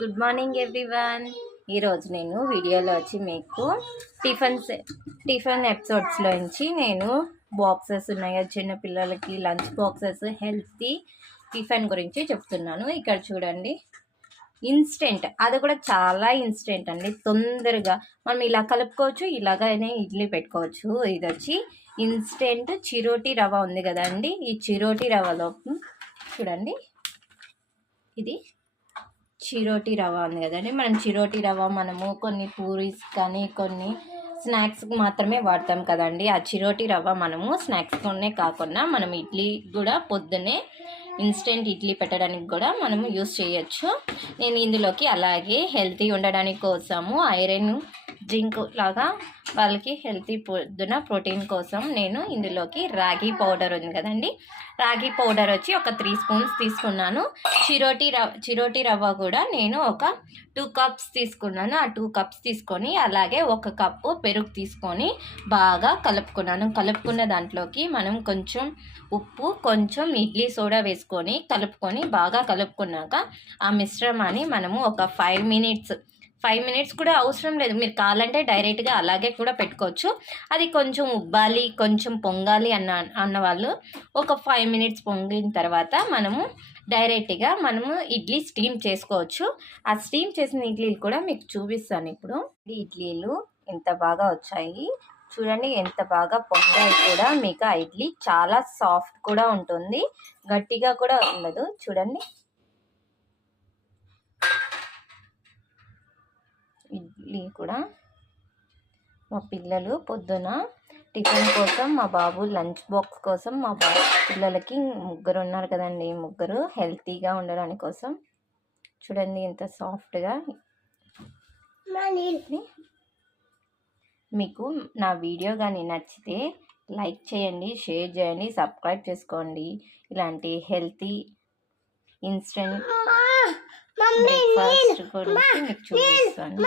Good morning everyone. ఈరోజు నేను వీడియోలో వచ్చి మీకు టిఫిన్ ఎపిసోడ్స్లో నుంచి నేను బాక్సెస్ ఉన్నాయి కదా చిన్న పిల్లలకి లంచ్ బాక్సెస్ హెల్తీ టిఫిన్ గురించి చెప్తున్నాను. ఇక్కడ చూడండి, ఇన్స్టెంట్, అది కూడా చాలా ఇన్స్టెంట్ అండి. తొందరగా మనం ఇలా కలుపుకోవచ్చు, ఇలాగనే ఇడ్లీ పెట్టుకోవచ్చు. ఇది వచ్చి ఇన్స్టెంట్ చిరోటి రవ్వ ఉంది కదండి. ఈ చిరోటి రవ్వలో చూడండి, ఇది చిరోటి రవ్వ ఉంది కదండి. మనం చిరోటి రవ్వ మనము కొన్ని పూరీస్ కానీ కొన్ని స్నాక్స్కి మాత్రమే వాడతాం కదండి. ఆ చిరోటి రవ్వ మనము స్నాక్స్లోనే కాకుండా మనం ఇడ్లీ కూడా పొద్దున్నే ఇన్స్టెంట్ ఇడ్లీ పెట్టడానికి కూడా మనము యూస్ చేయొచ్చు. నేను ఇందులోకి అలాగే హెల్తీ ఉండడానికి కోసము ఐరన్ డ్రింక్ లాగా వాళ్ళకి హెల్తీ పొద్దున ప్రోటీన్ కోసం నేను ఇందులోకి రాగి పౌడర్ ఉంది కదండి, రాగి పౌడర్ వచ్చి ఒక 3 స్పూన్స్ తీసుకున్నాను. చిరోటి రవ్వ కూడా నేను ఒక 2 కప్స్ తీసుకున్నాను. ఆ 2 కప్స్ తీసుకొని అలాగే 1 కప్పు పెరుగు తీసుకొని బాగా కలుపుకున్న దాంట్లోకి మనం కొంచెం ఉప్పు, కొంచెం ఇడ్లీ సోడా వేసుకొని బాగా కలుపుకున్నాక ఆ మిశ్రమాన్ని మనము ఒక 5 మినిట్స్ కూడా అవసరం లేదు, మీరు కావాలంటే డైరెక్ట్గా అలాగే కూడా పెట్టుకోవచ్చు. అది కొంచెం ఉబ్బాలి, కొంచెం పొంగాలి అన్న వాళ్ళు ఒక 5 మినిట్స్ పొంగిన తర్వాత మనము డైరెక్ట్గా ఇడ్లీ స్టీమ్ చేసుకోవచ్చు. ఆ స్టీమ్ చేసిన ఇడ్లీలు కూడా మీకు చూపిస్తాను ఇప్పుడు. ఈ ఇడ్లీలు ఎంత బాగా వచ్చాయి చూడండి, ఎంత బాగా పొంగాయి కూడా. మీకు ఆ ఇడ్లీ చాలా సాఫ్ట్ కూడా ఉంటుంది, గట్టిగా కూడా ఉండదు. చూడండి, ఇడ్లీ కూడా మా పిల్లలు పొద్దున టిఫిన్ కోసం, మా బాబు లంచ్ బాక్స్ కోసం, మా పిల్లలకి 3 ఉన్నారు కదండి, 3 హెల్తీగా ఉండడానికి కోసం. చూడండి ఎంత సాఫ్ట్గా. మీకు నా వీడియో కానీ నచ్చితే లైక్ చేయండి, షేర్ చేయండి, సబ్స్క్రైబ్ చేసుకోండి. ఇలాంటి హెల్తీ ఇన్స్టెంట్ బ్రేక్ఫాస్ట్ గురించి మీకు చూపిస్తాను.